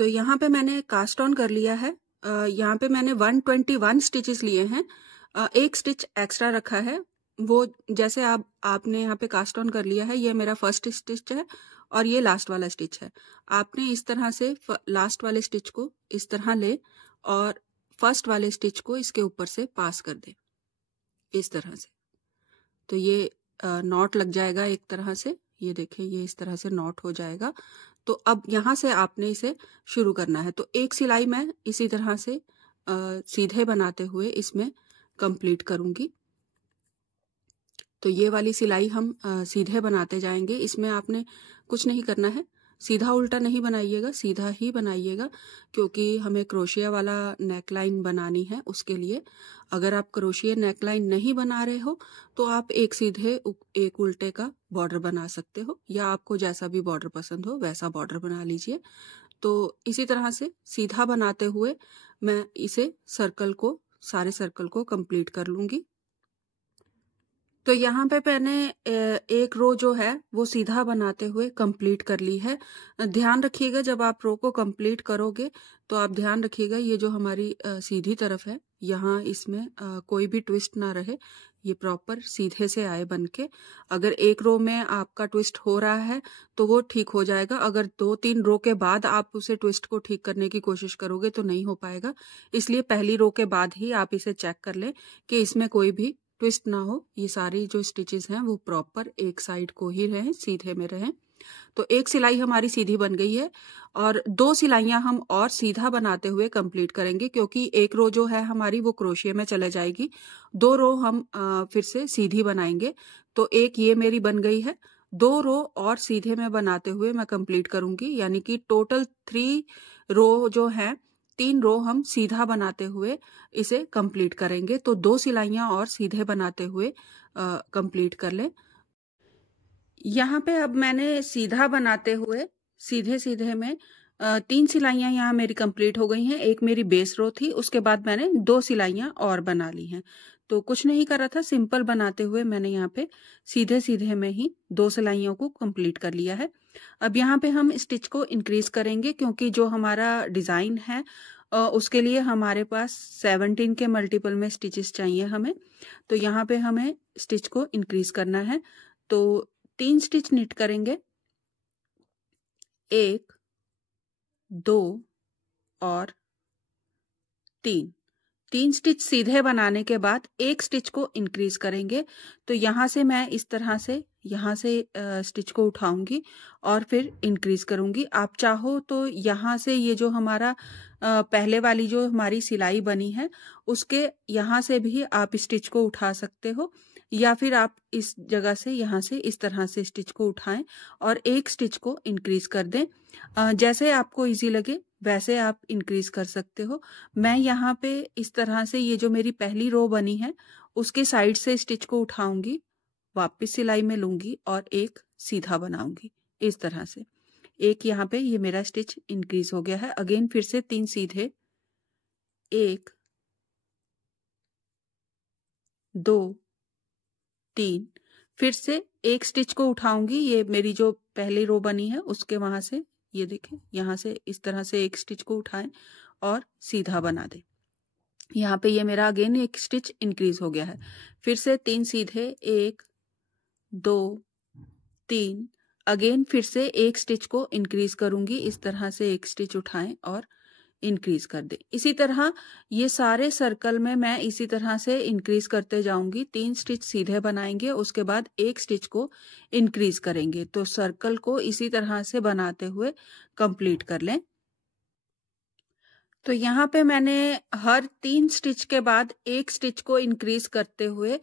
तो यहाँ पे मैंने कास्ट ऑन कर लिया है। यहाँ पे मैंने 121 स्टिचेस लिए हैं। एक स्टिच एक्स्ट्रा रखा है, वो जैसे आपने यहाँ पे कास्ट ऑन कर लिया है, ये मेरा फर्स्ट स्टिच है और ये लास्ट वाला स्टिच है। आपने इस तरह से लास्ट वाले स्टिच को इस तरह ले और फर्स्ट वाले स्टिच को इसके ऊपर से पास कर दे इस तरह से। तो ये नॉट लग जाएगा एक तरह से, ये देखें ये इस तरह से नॉट हो जाएगा। तो अब यहाँ से आपने इसे शुरू करना है। तो एक सिलाई मैं इसी तरह से सीधे बनाते हुए इसमें कंप्लीट करूंगी। तो ये वाली सिलाई हम सीधे बनाते जाएंगे। इसमें आपने कुछ नहीं करना है, सीधा उल्टा नहीं बनाइएगा, सीधा ही बनाइएगा, क्योंकि हमें क्रोशिया वाला नेकलाइन बनानी है। उसके लिए अगर आप क्रोशिया नेकलाइन नहीं बना रहे हो तो आप एक सीधे एक उल्टे का बॉर्डर बना सकते हो, या आपको जैसा भी बॉर्डर पसंद हो वैसा बॉर्डर बना लीजिए। तो इसी तरह से सीधा बनाते हुए मैं इसे सारे सर्कल को कंप्लीट कर लूंगी। तो यहाँ पे मैंने एक रो जो है वो सीधा बनाते हुए कंप्लीट कर ली है। ध्यान रखिएगा जब आप रो को कंप्लीट करोगे तो आप ध्यान रखिएगा ये जो हमारी सीधी तरफ है यहाँ इसमें कोई भी ट्विस्ट ना रहे, ये प्रॉपर सीधे से आए बन के। अगर एक रो में आपका ट्विस्ट हो रहा है तो वो ठीक हो जाएगा, अगर 2-3 रो के बाद आप उसे ट्विस्ट को ठीक करने की कोशिश करोगे तो नहीं हो पाएगा। इसलिए पहली रो के बाद ही आप इसे चेक कर लें कि इसमें कोई भी ट्विस्ट ना हो, ये सारी जो स्टिचेस हैं वो प्रॉपर एक साइड को ही रहें, सीधे में रहें। तो एक सिलाई हमारी सीधी बन गई है और 2 सिलाइयां हम और सीधा बनाते हुए कंप्लीट करेंगे, क्योंकि एक रो जो है हमारी वो क्रोशिया में चले जाएगी। 2 रो हम फिर से सीधी बनाएंगे। तो एक ये मेरी बन गई है, 2 रो और सीधे में बनाते हुए मैं कंप्लीट करूंगी, यानी कि टोटल 3 रो जो है 3 रो हम सीधा बनाते हुए इसे कंप्लीट करेंगे। तो 2 सिलाइयां और सीधे बनाते हुए कंप्लीट कर लें। यहाँ पे अब मैंने सीधा बनाते हुए सीधे सीधे में 3 सिलाइयां यहाँ मेरी कंप्लीट हो गई हैं। एक मेरी बेस रो थी, उसके बाद मैंने 2 सिलाइयां और बना ली हैं। तो कुछ नहीं करा था, सिंपल बनाते हुए मैंने यहाँ पे सीधे सीधे में ही 2 सिलाइयों को कंप्लीट कर लिया है। अब यहाँ पे हम स्टिच को इंक्रीज करेंगे, क्योंकि जो हमारा डिजाइन है उसके लिए हमारे पास 17 के मल्टीपल में स्टिचेस चाहिए हमें। तो यहाँ पे हमें स्टिच को इंक्रीज करना है। तो 3 स्टिच निट करेंगे, 1, 2 और 3 स्टिच सीधे बनाने के बाद एक स्टिच को इंक्रीज करेंगे। तो यहाँ से मैं इस तरह से यहाँ से स्टिच को उठाऊंगी और फिर इंक्रीज करूंगी। आप चाहो तो यहाँ से ये जो हमारा पहले वाली जो हमारी सिलाई बनी है उसके यहाँ से भी आप स्टिच को उठा सकते हो, या फिर आप इस जगह से यहाँ से इस तरह से स्टिच को उठाएं और एक स्टिच को इंक्रीज कर दें। जैसे आपको इजी लगे वैसे आप इंक्रीज कर सकते हो। मैं यहाँ पे इस तरह से ये जो मेरी पहली रो बनी है उसके साइड से स्टिच को उठाऊंगी, वापस सिलाई में लूंगी और एक सीधा बनाऊंगी इस तरह से। एक यहाँ पे ये मेरा स्टिच इंक्रीज हो गया है। अगेन फिर से 3 सीधे, 1, 2, 3, फिर से एक स्टिच को उठाऊंगी, ये मेरी जो पहली रो बनी है उसके वहां से, ये देखें यहाँ से इस तरह से एक स्टिच को उठाएं और सीधा बना दें। यहाँ पे ये मेरा अगेन एक स्टिच इंक्रीज हो गया है। फिर से 3 सीधे, 1, 2, 3, अगेन फिर से एक स्टिच को इंक्रीज करूंगी, इस तरह से एक स्टिच उठाएं और इंक्रीज कर दे। इसी तरह ये सारे सर्कल में मैं इसी तरह से इंक्रीज करते जाऊंगी। 3 स्टिच सीधे बनाएंगे, उसके बाद एक स्टिच को इंक्रीज करेंगे। तो सर्कल को इसी तरह से बनाते हुए कंप्लीट कर लें। तो यहाँ पे मैंने हर 3 स्टिच के बाद एक स्टिच को इंक्रीज करते हुए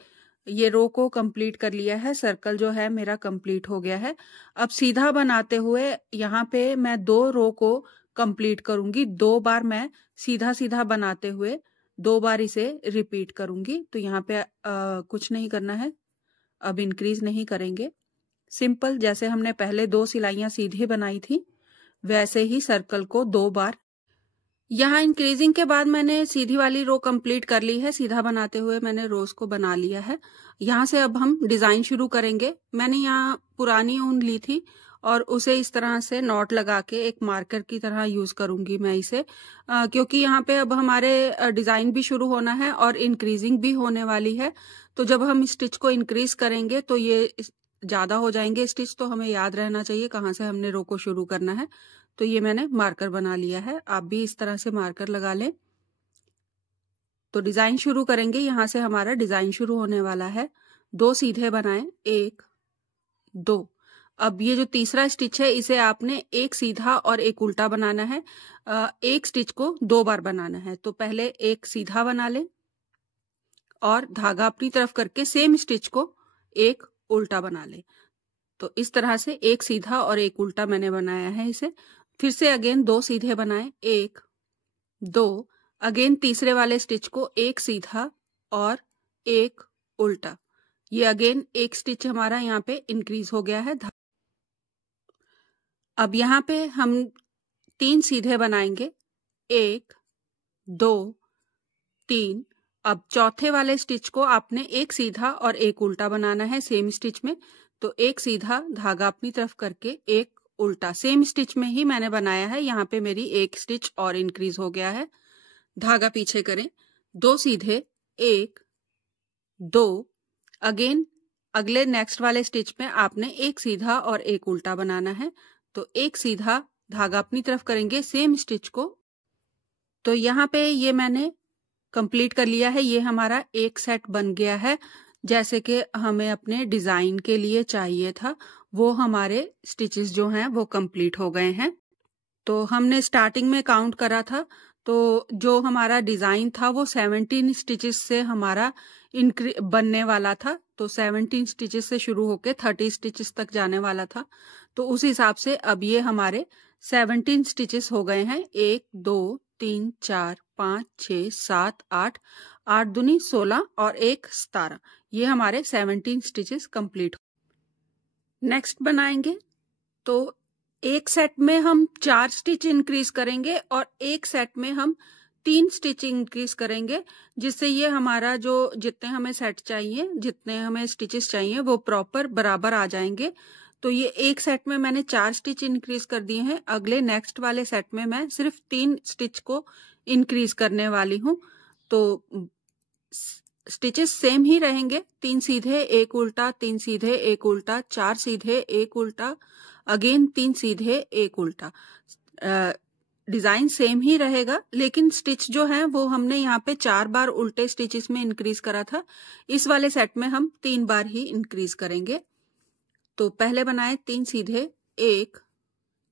ये रो को कंप्लीट कर लिया है। सर्कल जो है मेरा कंप्लीट हो गया है। अब सीधा बनाते हुए यहाँ पे मैं 2 रो को कंप्लीट करूंगी। 2 बार मैं सीधा सीधा बनाते हुए 2 बार इसे रिपीट करूंगी। तो यहाँ पे कुछ नहीं करना है, अब इंक्रीज नहीं करेंगे। सिंपल जैसे हमने पहले 2 सिलाइयां सीधी बनाई थी वैसे ही सर्कल को 2 बार। यहाँ इंक्रीजिंग के बाद मैंने सीधी वाली रो कंप्लीट कर ली है। सीधा बनाते हुए मैंने रोज को बना लिया है। यहाँ से अब हम डिजाइन शुरू करेंगे। मैंने यहाँ पुरानी ऊन ली थी और उसे इस तरह से नॉट लगा के एक मार्कर की तरह यूज करूंगी मैं इसे, क्योंकि यहाँ पे अब हमारे डिजाइन भी शुरू होना है और इंक्रीजिंग भी होने वाली है। तो जब हम स्टिच को इंक्रीज करेंगे तो ये ज्यादा हो जाएंगे स्टिच, तो हमें याद रहना चाहिए कहाँ से हमने रो को शुरू करना है। तो ये मैंने मार्कर बना लिया है, आप भी इस तरह से मार्कर लगा लें। तो डिजाइन शुरू करेंगे, यहाँ से हमारा डिजाइन शुरू होने वाला है। 2 सीधे बनाएं, 1 2। अब ये जो तीसरा स्टिच है इसे आपने एक सीधा और एक उल्टा बनाना है। एक स्टिच को 2 बार बनाना है। तो पहले एक सीधा बना लें और धागा अपनी तरफ करके सेम स्टिच को एक उल्टा बना लें। तो इस तरह से एक सीधा और एक उल्टा मैंने बनाया है इसे। फिर से अगेन 2 सीधे बनाएं, 1 2। अगेन तीसरे वाले स्टिच को एक सीधा और एक उल्टा। ये अगेन एक स्टिच हमारा यहाँ पे इंक्रीज हो गया है। अब यहाँ पे हम 3 सीधे बनाएंगे, 1 2 3। अब चौथे वाले स्टिच को आपने एक सीधा और एक उल्टा बनाना है सेम स्टिच में। तो एक सीधा धागा अपनी तरफ करके एक उल्टा, सेम स्टिच में ही मैंने बनाया है। यहाँ पे मेरी एक स्टिच और इंक्रीज हो गया है। धागा पीछे करें, 2 सीधे 1 2। अगेन अगले नेक्स्ट वाले स्टिच में आपने एक सीधा और एक उल्टा बनाना है। तो एक सीधा धागा अपनी तरफ करेंगे सेम स्टिच को। तो यहाँ पे ये मैंने कंप्लीट कर लिया है। ये हमारा एक सेट बन गया है, जैसे कि हमें अपने डिजाइन के लिए चाहिए था। वो हमारे स्टिचेस जो हैं वो कंप्लीट हो गए हैं। तो हमने स्टार्टिंग में काउंट करा था, तो जो हमारा डिजाइन था वो 17 स्टिचेस से हमारा बनने वाला था। तो 17 स्टिचेस से शुरू होके 30 स्टिचेस तक जाने वाला था। तो उस हिसाब से अब ये हमारे 17 स्टिचेस हो गए हैं। 1 2 3 4 5 6 7 8 8 दूनी 16 और 1 17। ये हमारे 17 स्टिचेस कंप्लीट। नेक्स्ट बनाएंगे तो एक सेट में हम 4 स्टिच इंक्रीज करेंगे और एक सेट में हम 3 स्टिच इंक्रीज करेंगे, जिससे ये हमारा जो जितने हमें सेट चाहिए, जितने हमें स्टिचेस चाहिए वो प्रॉपर बराबर आ जाएंगे। तो ये एक सेट में मैंने 4 स्टिच इंक्रीज कर दिए हैं। अगले नेक्स्ट वाले सेट में मैं सिर्फ 3 स्टिच को इंक्रीज करने वाली हूँ। तो स्टिचेस सेम ही रहेंगे, 3 सीधे 1 उल्टा, 3 सीधे 1 उल्टा, 4 सीधे 1 उल्टा, अगेन 3 सीधे 1 उल्टा। डिजाइन सेम ही रहेगा, लेकिन स्टिच जो है वो हमने यहाँ पे 4 बार उल्टे स्टिचेस में इंक्रीज करा था। इस वाले सेट में हम 3 बार ही इंक्रीज करेंगे। तो पहले बनाए 3 सीधे 1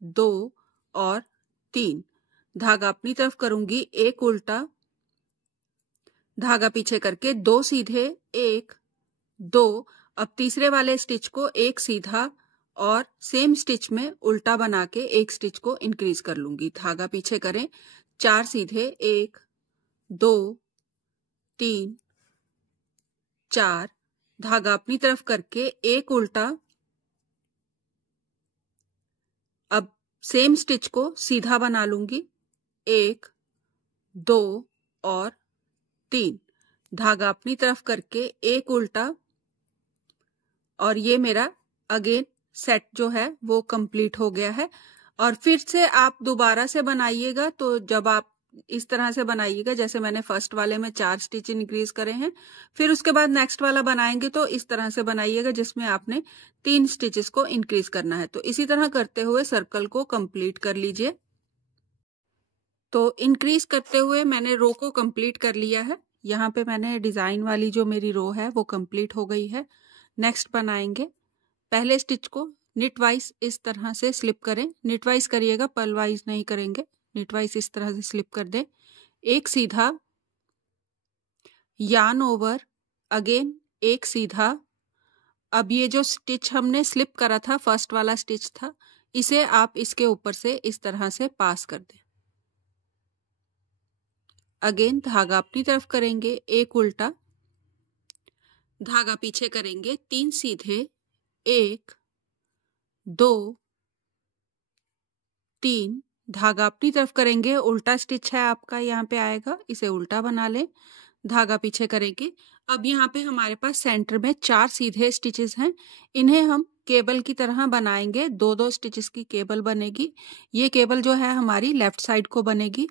2 और 3। धागा अपनी तरफ करूंगी, 1 उल्टा, धागा पीछे करके 2 सीधे 1 2। अब तीसरे वाले स्टिच को एक सीधा और सेम स्टिच में उल्टा बना के एक स्टिच को इंक्रीज कर लूंगी। धागा पीछे करें, 4 सीधे 1 2 3 4। धागा अपनी तरफ करके एक उल्टा। अब सेम स्टिच को सीधा बना लूंगी, 1 2 और 3। धागा अपनी तरफ करके एक उल्टा और ये मेरा अगेन सेट जो है वो कंप्लीट हो गया है। और फिर से आप दोबारा से बनाइएगा, तो जब आप इस तरह से बनाइएगा जैसे मैंने फर्स्ट वाले में 4 स्टिच इंक्रीज करे हैं, फिर उसके बाद नेक्स्ट वाला बनाएंगे तो इस तरह से बनाइएगा जिसमें आपने 3 स्टिचेस को इंक्रीज करना है। तो इसी तरह करते हुए सर्कल को कंप्लीट कर लीजिए। तो इंक्रीज करते हुए मैंने रो को कंप्लीट कर लिया है। यहाँ पे मैंने डिजाइन वाली जो मेरी रो है वो कंप्लीट हो गई है। नेक्स्ट बनाएंगे, पहले स्टिच को निट वाइज इस तरह से स्लिप करें। निट वाइज करिएगा, पर्ल वाइज नहीं करेंगे। निट वाइज इस तरह से स्लिप कर दें, एक सीधा, यार्न ओवर, अगेन एक सीधा। अब ये जो स्टिच हमने स्लिप करा था, फर्स्ट वाला स्टिच था, इसे आप इसके ऊपर से इस तरह से पास कर दें। अगेन धागा अपनी तरफ करेंगे, एक उल्टा, धागा पीछे करेंगे, 3 सीधे 1 2 3। धागा अपनी तरफ करेंगे, उल्टा स्टिच है आपका यहाँ पे आएगा, इसे उल्टा बना लें। धागा पीछे करेंगे। अब यहाँ पे हमारे पास सेंटर में 4 सीधे स्टिचेस हैं, इन्हें हम केबल की तरह बनाएंगे। 2-2 स्टिचेस की केबल बनेगी। ये केबल जो है हमारी लेफ्ट साइड को बनेगी।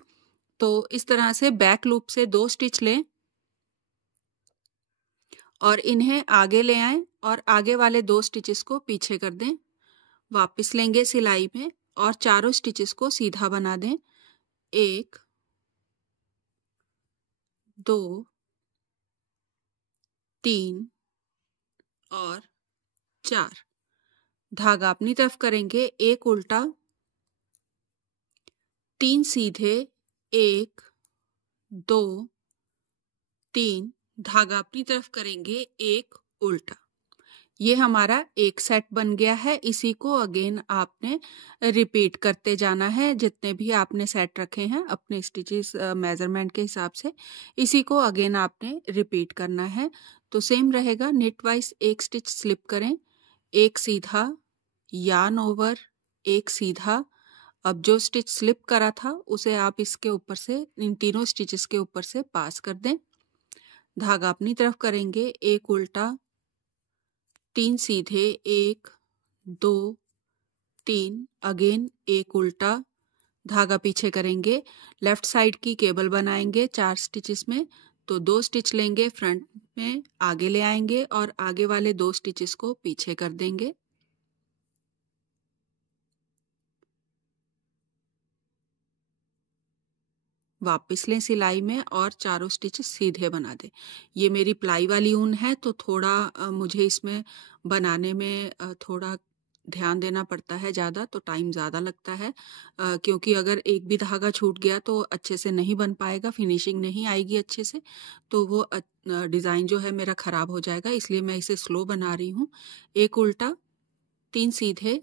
तो इस तरह से बैक लूप से 2 स्टिच लें और इन्हें आगे ले आएं और आगे वाले 2 स्टिचेस को पीछे कर दें। वापस लेंगे सिलाई में और चारों स्टिचेस को सीधा बना दें। 1 2 3 और 4। धागा अपनी तरफ करेंगे, 1 उल्टा, 3 सीधे, 1 2 3, धागा अपनी तरफ करेंगे, 1 उल्टा। ये हमारा एक सेट बन गया है। इसी को अगेन आपने रिपीट करते जाना है। जितने भी आपने सेट रखे हैं अपने स्टिचेस मेजरमेंट के हिसाब से, इसी को अगेन आपने रिपीट करना है। तो सेम रहेगा। निट वाइज 1 स्टिच स्लिप करें, 1 सीधा, यार्न ओवर, 1 सीधा। अब जो स्टिच स्लिप करा था उसे आप इसके ऊपर से, इन तीनों स्टिचेस के ऊपर से पास कर दें। धागा अपनी तरफ करेंगे, 1 उल्टा, 3 सीधे, 1 2 3, अगेन 1 उल्टा, धागा पीछे करेंगे, लेफ्ट साइड की केबल बनाएंगे 4 स्टिचेस में। तो 2 स्टिच लेंगे, फ्रंट में आगे ले आएंगे और आगे वाले 2 स्टिचेस को पीछे कर देंगे। वापस लें सिलाई में और चारों स्टिचेस सीधे बना दें। ये मेरी प्लाई वाली ऊन है तो थोड़ा मुझे इसमें बनाने में थोड़ा ध्यान देना पड़ता है ज़्यादा, तो टाइम ज़्यादा लगता है, क्योंकि अगर एक भी धागा छूट गया तो अच्छे से नहीं बन पाएगा, फिनिशिंग नहीं आएगी अच्छे से, तो वो डिज़ाइन जो है मेरा ख़राब हो जाएगा। इसलिए मैं इसे स्लो बना रही हूँ। 1 उल्टा, 3 सीधे,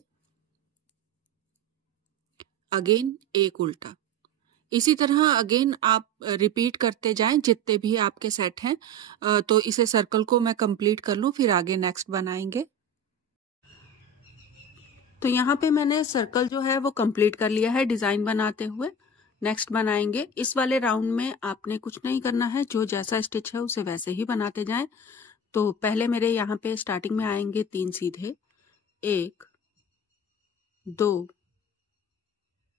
अगेन 1 उल्टा। इसी तरह अगेन आप रिपीट करते जाएं जितने भी आपके सेट हैं। तो इसे सर्कल को मैं कंप्लीट कर लूं, फिर आगे नेक्स्ट बनाएंगे। तो यहाँ पे मैंने सर्कल जो है वो कंप्लीट कर लिया है डिज़ाइन बनाते हुए। नेक्स्ट बनाएंगे। इस वाले राउंड में आपने कुछ नहीं करना है, जो जैसा स्टिच है उसे वैसे ही बनाते जाएं। तो पहले मेरे यहाँ पे स्टार्टिंग में आएंगे 3 सीधे, 1 2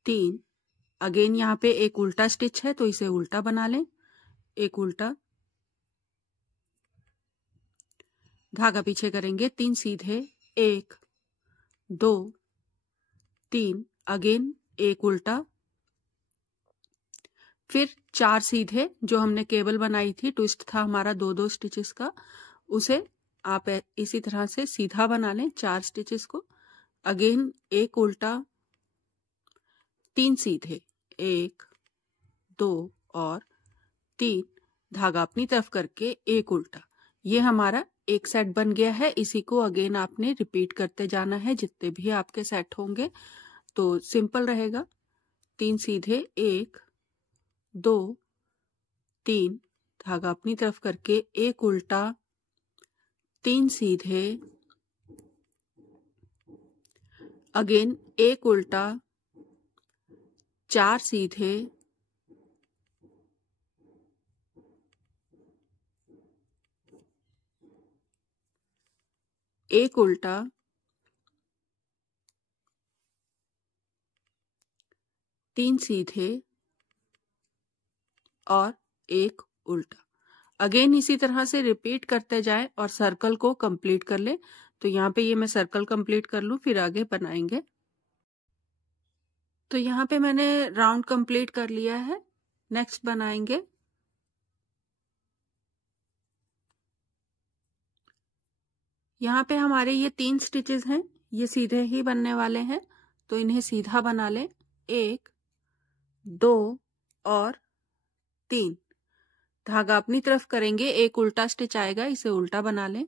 3, अगेन यहाँ पे एक उल्टा स्टिच है तो इसे उल्टा बना लें, 1 उल्टा, धागा पीछे करेंगे, 3 सीधे, 1 2 3, अगेन 1 उल्टा, फिर 4 सीधे, जो हमने केबल बनाई थी, ट्विस्ट था हमारा 2-2 स्टिचेस का, उसे आप इसी तरह से सीधा बना लें 4 स्टिचेस को। अगेन 1 उल्टा, 3 सीधे, 1 2 और 3, धागा अपनी तरफ करके 1 उल्टा। ये हमारा एक सेट बन गया है। इसी को अगेन आपने रिपीट करते जाना है जितने भी आपके सेट होंगे। तो सिंपल रहेगा। 3 सीधे, 1 2 3, धागा अपनी तरफ करके 1 उल्टा, 3 सीधे, अगेन 1 उल्टा, 4 सीधे, एक उल्टा, 3 सीधे और 1 उल्टा। अगेन इसी तरह से रिपीट करते जाएं और सर्कल को कंप्लीट कर लें। तो यहाँ पे ये मैं सर्कल कंप्लीट कर लूं, फिर आगे बनाएंगे। तो यहाँ पे मैंने राउंड कंप्लीट कर लिया है। नेक्स्ट बनाएंगे। यहाँ पे हमारे ये 3 स्टिचेस हैं, ये सीधे ही बनने वाले हैं, तो इन्हें सीधा बना लें। 1 2 और 3, धागा अपनी तरफ करेंगे, 1 उल्टा स्टिच आएगा, इसे उल्टा बना लें।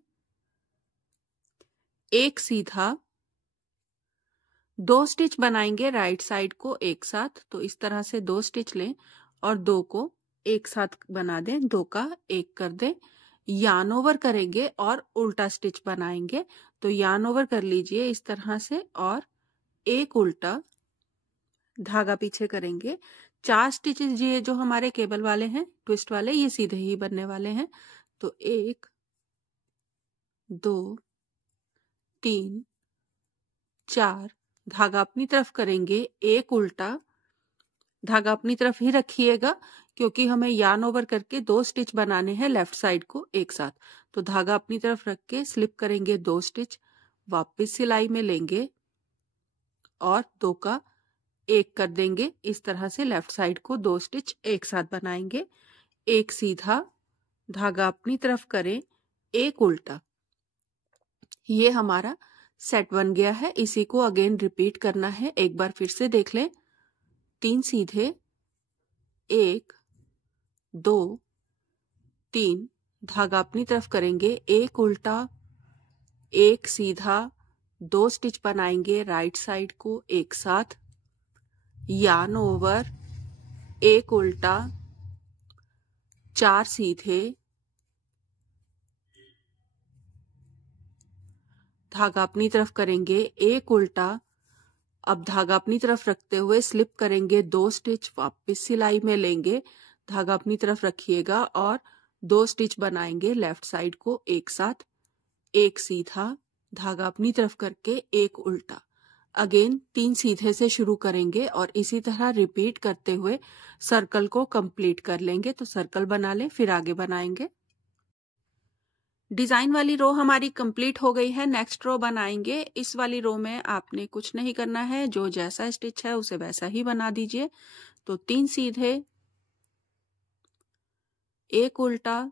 1 सीधा, 2 स्टिच बनाएंगे राइट साइड को एक साथ, तो इस तरह से 2 स्टिच लें और 2 को एक साथ बना दें, 2 का 1 कर दें। यार्न ओवर करेंगे और उल्टा स्टिच बनाएंगे। तो यार्न ओवर कर लीजिए इस तरह से और 1 उल्टा, धागा पीछे करेंगे। 4 स्टिचेस ये जो हमारे केबल वाले हैं, ट्विस्ट वाले, ये सीधे ही बनने वाले हैं। तो 1 2 3 4, धागा अपनी तरफ करेंगे, एक उल्टा, धागा अपनी तरफ ही रखिएगा क्योंकि हमें यार्न ओवर करके 2 स्टिच बनाने हैं लेफ्ट साइड को एक साथ। तो धागा अपनी तरफ रख के स्लिप करेंगे 2 स्टिच, वापस सिलाई में लेंगे और 2 का 1 कर देंगे। इस तरह से लेफ्ट साइड को 2 स्टिच एक साथ बनाएंगे। एक सीधा, धागा अपनी तरफ करें, एक उल्टा। ये हमारा सेट बन गया है। इसी को अगेन रिपीट करना है। एक बार फिर से देख लें। 3 सीधे, 1 2 3, धागा अपनी तरफ करेंगे, एक उल्टा, एक सीधा, 2 स्टिच बनाएंगे राइट साइड को एक साथ, यार्न ओवर, एक उल्टा, 4 सीधे, धागा अपनी तरफ करेंगे, एक उल्टा। अब धागा अपनी तरफ रखते हुए स्लिप करेंगे 2 स्टिच, वापस सिलाई में लेंगे, धागा अपनी तरफ रखिएगा और 2 स्टिच बनाएंगे लेफ्ट साइड को एक साथ, एक सीधा, धागा अपनी तरफ करके एक उल्टा। अगेन 3 सीधे से शुरू करेंगे और इसी तरह रिपीट करते हुए सर्कल को कंप्लीट कर लेंगे। तो सर्कल बना लें, फिर आगे बनाएंगे। डिजाइन वाली रो हमारी कंप्लीट हो गई है। नेक्स्ट रो बनाएंगे। इस वाली रो में आपने कुछ नहीं करना है, जो जैसा स्टिच है उसे वैसा ही बना दीजिए। तो 3 सीधे, एक उल्टा,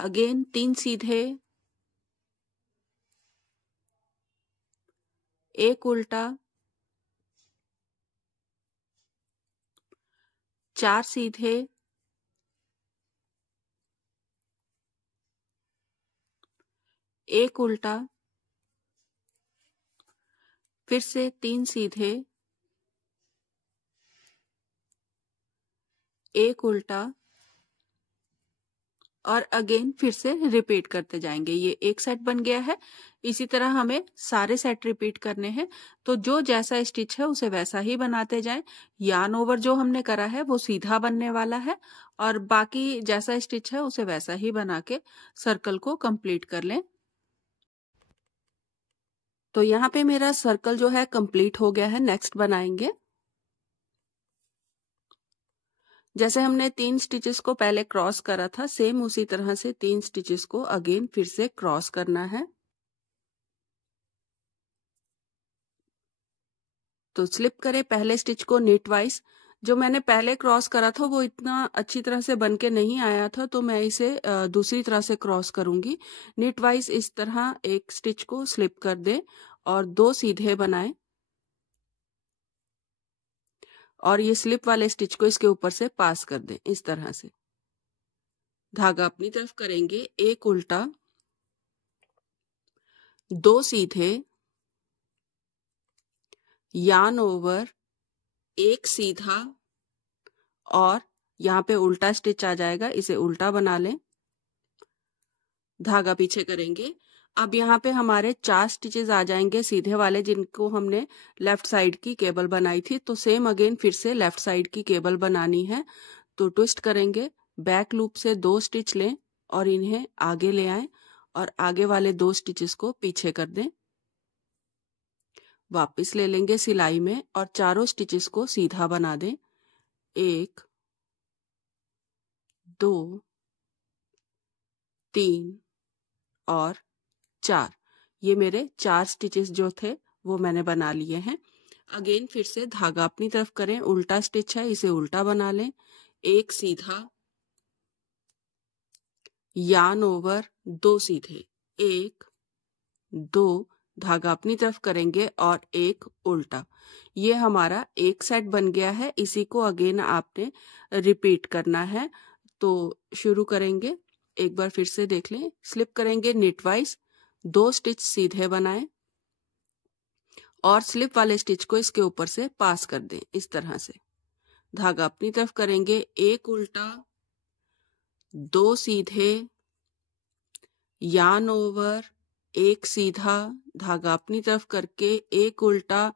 अगेन 3 सीधे, एक उल्टा, 4 सीधे, एक उल्टा, फिर से 3 सीधे, एक उल्टा और अगेन फिर से रिपीट करते जाएंगे। ये एक सेट बन गया है। इसी तरह हमें सारे सेट रिपीट करने हैं। तो जो जैसा स्टिच है उसे वैसा ही बनाते जाएं। यार्न ओवर जो हमने करा है वो सीधा बनने वाला है और बाकी जैसा स्टिच है उसे वैसा ही बना के सर्कल को कंप्लीट कर लें। तो यहाँ पे मेरा सर्कल जो है कंप्लीट हो गया है। नेक्स्ट बनाएंगे। जैसे हमने 3 स्टिचेस को पहले क्रॉस करा था, सेम उसी तरह से 3 स्टिचेस को अगेन फिर से क्रॉस करना है। तो स्लिप करें पहले स्टिच को नीट वाइज। जो मैंने पहले क्रॉस करा था वो इतना अच्छी तरह से बन के नहीं आया था, तो मैं इसे दूसरी तरह से क्रॉस करूंगी। नीट वाइज इस तरह एक स्टिच को स्लिप कर दें और 2 सीधे बनाएं और ये स्लिप वाले स्टिच को इसके ऊपर से पास कर दें इस तरह से। धागा अपनी तरफ करेंगे, एक उल्टा, 2 सीधे, यार्न ओवर, एक सीधा और यहाँ पे उल्टा स्टिच आ जाएगा, इसे उल्टा बना लें। धागा पीछे करेंगे। अब यहाँ पे हमारे 4 स्टिचेस आ जाएंगे सीधे वाले, जिनको हमने लेफ्ट साइड की केबल बनाई थी। तो सेम अगेन फिर से लेफ्ट साइड की केबल बनानी है। तो ट्विस्ट करेंगे, बैक लूप से 2 स्टिच लें और इन्हें आगे ले आएं और आगे वाले 2 स्टिचेस को पीछे कर दें। वापस ले लेंगे सिलाई में और चारों स्टिचेस को सीधा बना दें। 1 2 3 और 4। ये मेरे 4 स्टिचेस जो थे वो मैंने बना लिए हैं। अगेन फिर से धागा अपनी तरफ करें, उल्टा स्टिच है इसे उल्टा बना लें, एक सीधा, यार्न ओवर, 2 सीधे, 1 2, धागा अपनी तरफ करेंगे और एक उल्टा। ये हमारा एक सेट बन गया है। इसी को अगेन आपने रिपीट करना है। तो शुरू करेंगे, एक बार फिर से देख लें। स्लिप करेंगे नीट वाइज, 2 स्टिच सीधे बनाएं और स्लिप वाले स्टिच को इसके ऊपर से पास कर दें इस तरह से। धागा अपनी तरफ करेंगे, एक उल्टा, 2 सीधे, यार्न ओवर, एक सीधा, धागा अपनी तरफ करके एक उल्टा,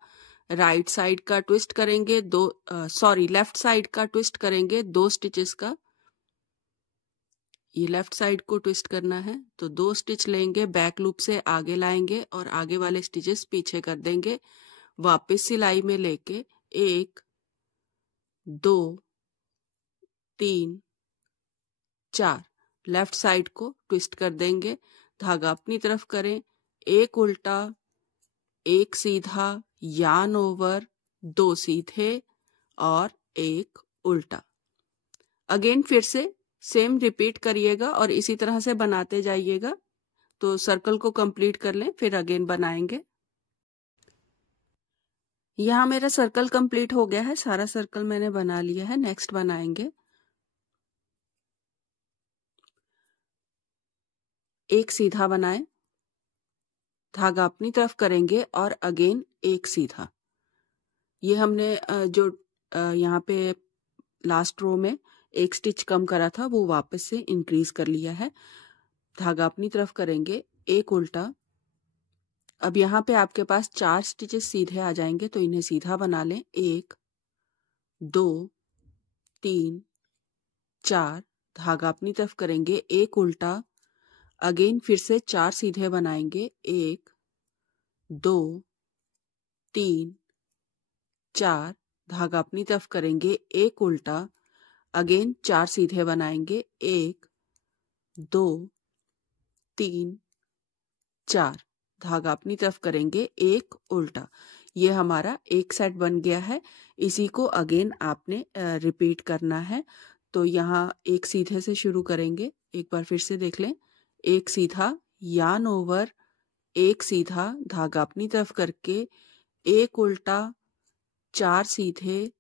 राइट साइड का ट्विस्ट करेंगे लेफ्ट साइड का ट्विस्ट करेंगे 2 स्टिचेस का। ये लेफ्ट साइड को ट्विस्ट करना है तो 2 स्टिच लेंगे, बैक लूप से आगे लाएंगे और आगे वाले स्टिचेस पीछे कर देंगे। वापस सिलाई में लेके 1 2 3 4 लेफ्ट साइड को ट्विस्ट कर देंगे, धागा अपनी तरफ करें, एक उल्टा, एक सीधा, यार्न ओवर, 2 सीधे और एक उल्टा। अगेन फिर से सेम रिपीट करिएगा और इसी तरह से बनाते जाइएगा। तो सर्कल को कंप्लीट कर लें, फिर अगेन बनाएंगे। यहाँ मेरा सर्कल कंप्लीट हो गया है, सारा सर्कल मैंने बना लिया है। नेक्स्ट बनाएंगे। एक सीधा बनाएं, धागा अपनी तरफ करेंगे और अगेन एक सीधा। ये हमने जो यहाँ पे लास्ट रो में एक स्टिच कम करा था वो वापस से इंक्रीज कर लिया है। धागा अपनी तरफ करेंगे, एक उल्टा। अब यहाँ पे आपके पास 4 स्टिचेस सीधे आ जाएंगे तो इन्हें सीधा बना लें। 1 2 3 4, धागा अपनी तरफ करेंगे, एक उल्टा। अगेन फिर से 4 सीधे बनाएंगे, 1 2 3 4, धागा अपनी तरफ करेंगे, एक उल्टा। अगेन 4 सीधे बनाएंगे, 1 2 3 4, धागा अपनी तरफ करेंगे, एक उल्टा। ये हमारा एक सेट बन गया है। इसी को अगेन आपने रिपीट करना है। तो यहाँ एक सीधे से शुरू करेंगे, एक बार फिर से देख लें। एक सीधा, यार्न ओवर, एक सीधा, धागा अपनी तरफ करके, एक उल्टा, 4 सीधे,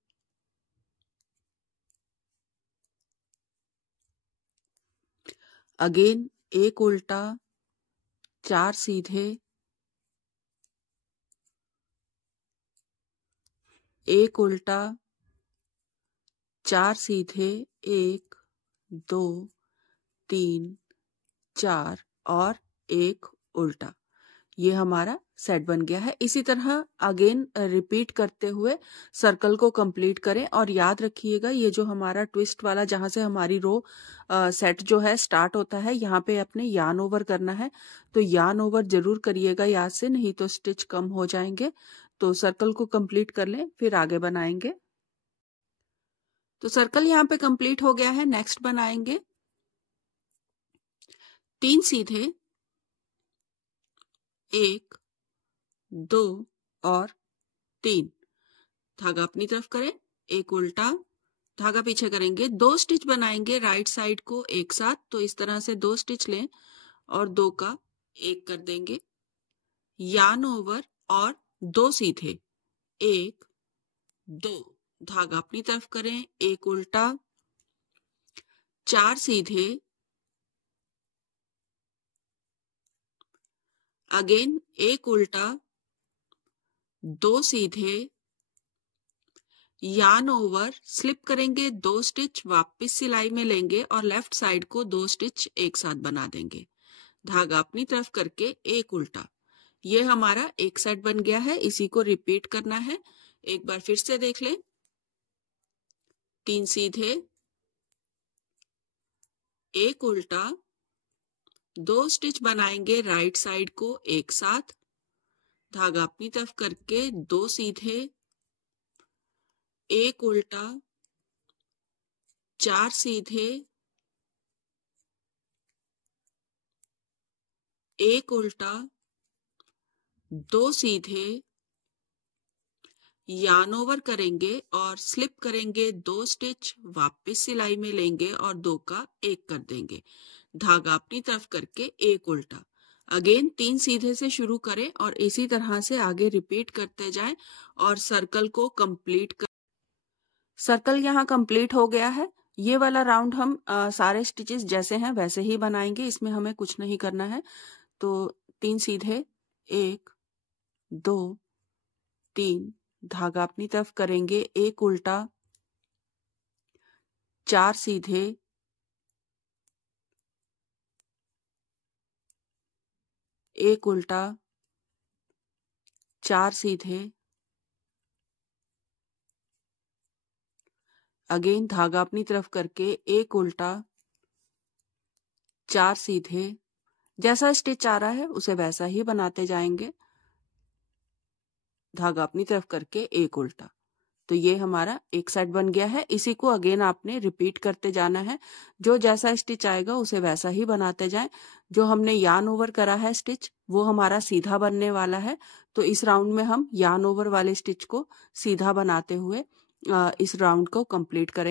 अगेन एक उल्टा, 4 सीधे, एक उल्टा, 4 सीधे, 1 2 3 4 और एक उल्टा। ये हमारा सेट बन गया है। इसी तरह अगेन रिपीट करते हुए सर्कल को कंप्लीट करें। और याद रखिएगा ये जो हमारा ट्विस्ट वाला जहां से हमारी रो सेट जो है स्टार्ट होता है, यहाँ पे अपने यार्न ओवर करना है। तो यार्न ओवर जरूर करिएगा याद से, नहीं तो स्टिच कम हो जाएंगे। तो सर्कल को कंप्लीट कर लें, फिर आगे बनाएंगे। तो सर्कल यहाँ पे कंप्लीट हो गया है। नेक्स्ट बनाएंगे 3 सीधे, 1 2 और 3, धागा अपनी तरफ करें, एक उल्टा, धागा पीछे करेंगे, 2 स्टिच बनाएंगे राइट साइड को एक साथ। तो इस तरह से 2 स्टिच लें और 2 का 1 कर देंगे, यार्न ओवर और 2 सीधे, 1 2, धागा अपनी तरफ करें, एक उल्टा, 4 सीधे, अगेन एक उल्टा, 2 सीधे, यार्न ओवर, स्लिप करेंगे, 2 स्टिच, वापस सिलाई में लेंगे और लेफ्ट साइड को 2 स्टिच एक साथ बना देंगे, धागा अपनी तरफ करके एक उल्टा। ये हमारा एक सेट बन गया है। इसी को रिपीट करना है। एक बार फिर से देख लें। 3 सीधे, एक उल्टा, 2 स्टिच बनाएंगे राइट साइड को एक साथ, धागा अपनी तरफ करके 2 सीधे, एक उल्टा, 4 सीधे, एक उल्टा, 2 सीधे, यार्न ओवर करेंगे और स्लिप करेंगे, 2 स्टिच, वापस सिलाई में लेंगे और 2 का 1 कर देंगे, धागा अपनी तरफ करके एक उल्टा। अगेन 3 सीधे से शुरू करें और इसी तरह से आगे रिपीट करते जाएं और सर्कल को कंप्लीट कर। सर्कल यहाँ कंप्लीट हो गया है। ये वाला राउंड हम सारे स्टिचेस जैसे हैं वैसे ही बनाएंगे, इसमें हमें कुछ नहीं करना है। तो 3 सीधे, 1 2 3, धागा अपनी तरफ करेंगे, एक उल्टा, 4 सीधे, एक उल्टा, 4 सीधे, अगेन धागा अपनी तरफ करके एक उल्टा, 4 सीधे, जैसा स्टिच आ रहा है उसे वैसा ही बनाते जाएंगे। धागा अपनी तरफ करके एक उल्टा, तो ये हमारा एक सेट बन गया है। इसी को अगेन आपने रिपीट करते जाना है, जो जैसा स्टिच आएगा उसे वैसा ही बनाते जाएं। जो हमने यार्न ओवर करा है स्टिच वो हमारा सीधा बनने वाला है, तो इस राउंड में हम यार्न ओवर वाले स्टिच को सीधा बनाते हुए इस राउंड को कंप्लीट करें।